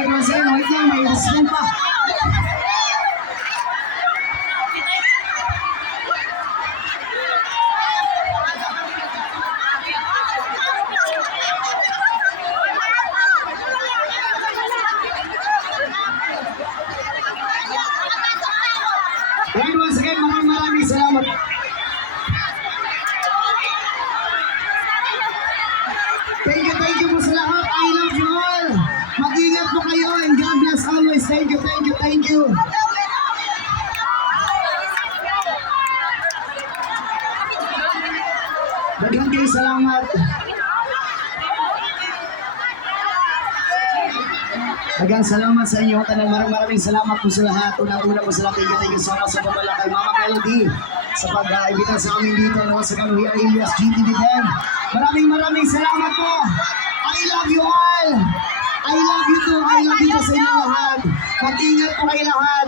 Wait lang, may response pa. Wait, once again, maraming salamat. Thank you po sa lahat. I love you all. Mag-ingat po kayo and God bless always. Thank you. Daghang kayo salamat. Daghang salamat sa inyo. Maraming salamat po sa lahat. Unang-una po sa lahat. Thank you so much sa pagmala kay Mama Melody sa pag-ibita sa amin dito sa Kaluhian Elias GTV Band. Maraming salamat po. I love you all. I love you too. I love you sa inyo lahat. Mag-ingat po kayo lahat.